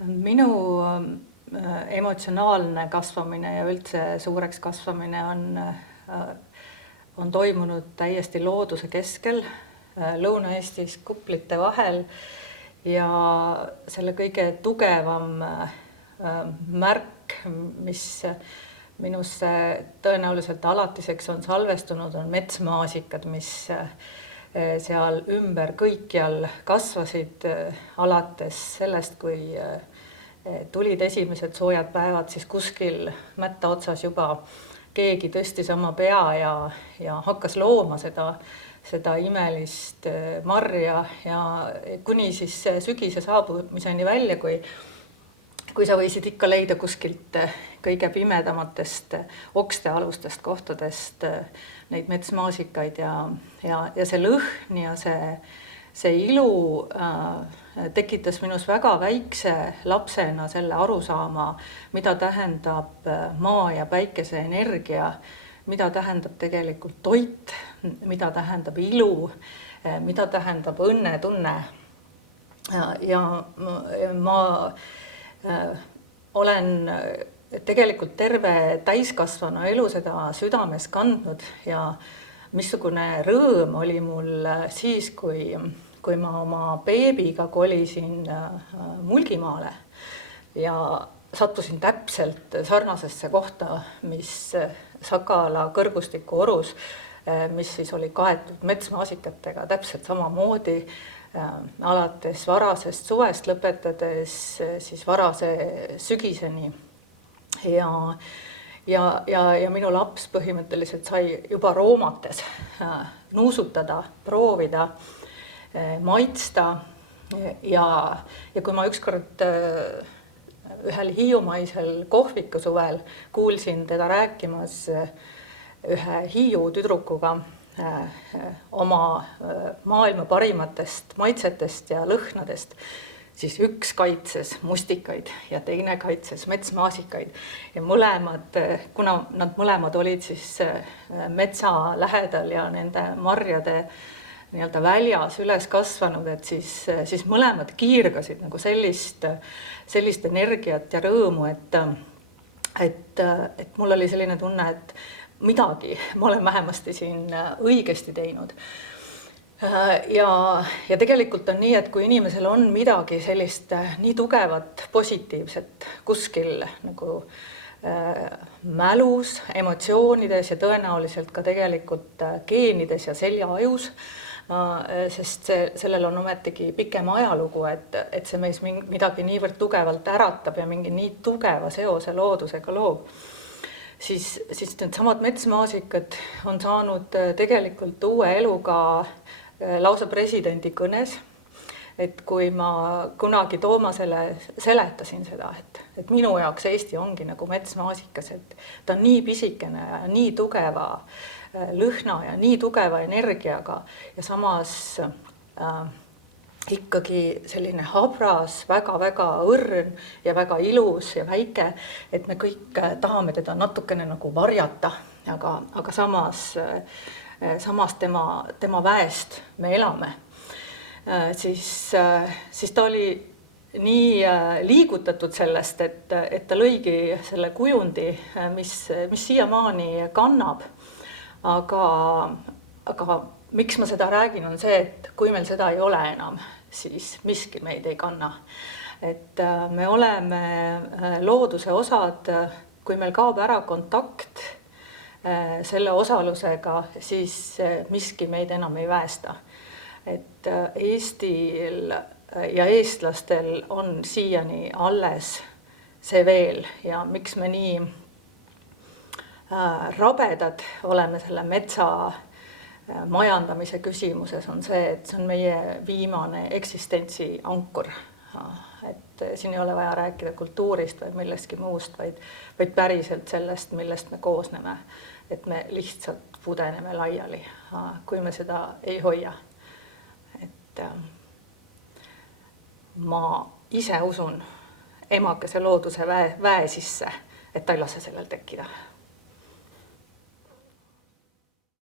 Minu emotsionaalne kasvamine ja üldse suureks kasvamine on toimunud täiesti looduse keskel, Lõuna-Eestis kuplite vahel, ja selle kõige tugevam märk, mis minusse tõenäoliselt alatiseks on salvestunud, on metsmaasikad, mis seal ümber kõikjal kasvasid, alates sellest, kui tulid esimesed soojad päevad, siis kuskil mätta otsas juba keegi tõstis oma pea ja hakkas looma seda imelist marja, ja kuni siis sügise saabumiseni välja, kui sa võisid ikka leida kuskilt kõige pimedamatest okstealustest kohtadest neid metsmaasikaid, ja see lõhn ja see ilu tekitas minus väga väikse lapsena selle arusaama, mida tähendab maa ja päikese energia, mida tähendab tegelikult toit, mida tähendab ilu, mida tähendab õnnetunne. Ja ma olen tegelikult terve täiskasvanu elu seda südames kandnud, ja missugune rõõm oli mul siis, kui ma oma beebiga kolisin Mulgimaale ja sattusin täpselt sarnasesse kohta, mis Sakala kõrgustiku orus, mis siis oli kaetud metsmaasikatega täpselt samamoodi, alates varasest suvest lõpetades siis varase sügiseni. Ja minu laps põhimõtteliselt sai juba roomates nuusutada, proovida, maitsta, ja kui ma ükskord ühel hiiumaisel kohviku suvel kuulsin teda rääkimas ühe Hiiu tüdrukuga oma maailma parimatest maitsetest ja lõhnadest, siis üks kaitses mustikaid ja teine kaitses metsmaasikaid, ja mõlemad, kuna nad mõlemad olid siis metsa lähedal ja nende marjade nii-öelda väljas üles kasvanud, et siis mõlemad kiirgasid nagu sellist energiat ja rõõmu, et mul oli selline tunne, et midagi ma olen vähemasti siin õigesti teinud. Ja tegelikult on nii, et kui inimesel on midagi sellist nii tugevat positiivset kuskil nagu mälus, emotsioonides ja tõenäoliselt ka tegelikult geenides ja seljaajus, sest sellel on ometigi pikem ajalugu, et see meis midagi niivõrd tugevalt äratab ja mingi nii tugeva seose loodusega loob, siis need samad metsmaasikad on saanud tegelikult uue eluga lausa presidendi kõnes. Et kui ma kunagi Toomasele seletasin seda, et minu jaoks Eesti ongi nagu metsmaasikas, et ta on nii pisikene ja nii tugeva lõhna ja nii tugeva energiaga ja samas ikkagi selline habras, väga-väga õrn ja väga ilus ja väike, et me kõik tahame teda natukene nagu varjata, aga samas tema väest me elame. Siis ta oli nii liigutatud sellest, et ta lõigi selle kujundi, mis siiamaani kannab. Aga miks ma seda räägin, on see, et kui meil seda ei ole enam, siis miski meid ei kanna. Et me oleme looduse osad, kui meil kaob ära kontakt selle osalusega, siis miski meid enam ei väesta. Et Eestil ja eestlastel on siiani alles see veel, ja miks me nii rabedad oleme selle metsa majandamise küsimuses, on see, et see on meie viimane eksistentsi ankur. Et siin ei ole vaja rääkida kultuurist või millestki muust, vaid päriselt sellest, millest me koosneme. Et me lihtsalt pudeneme laiali, kui me seda ei hoia. Et ma ise usun emakese looduse väe sisse, et ta ei lase sellel tekkida.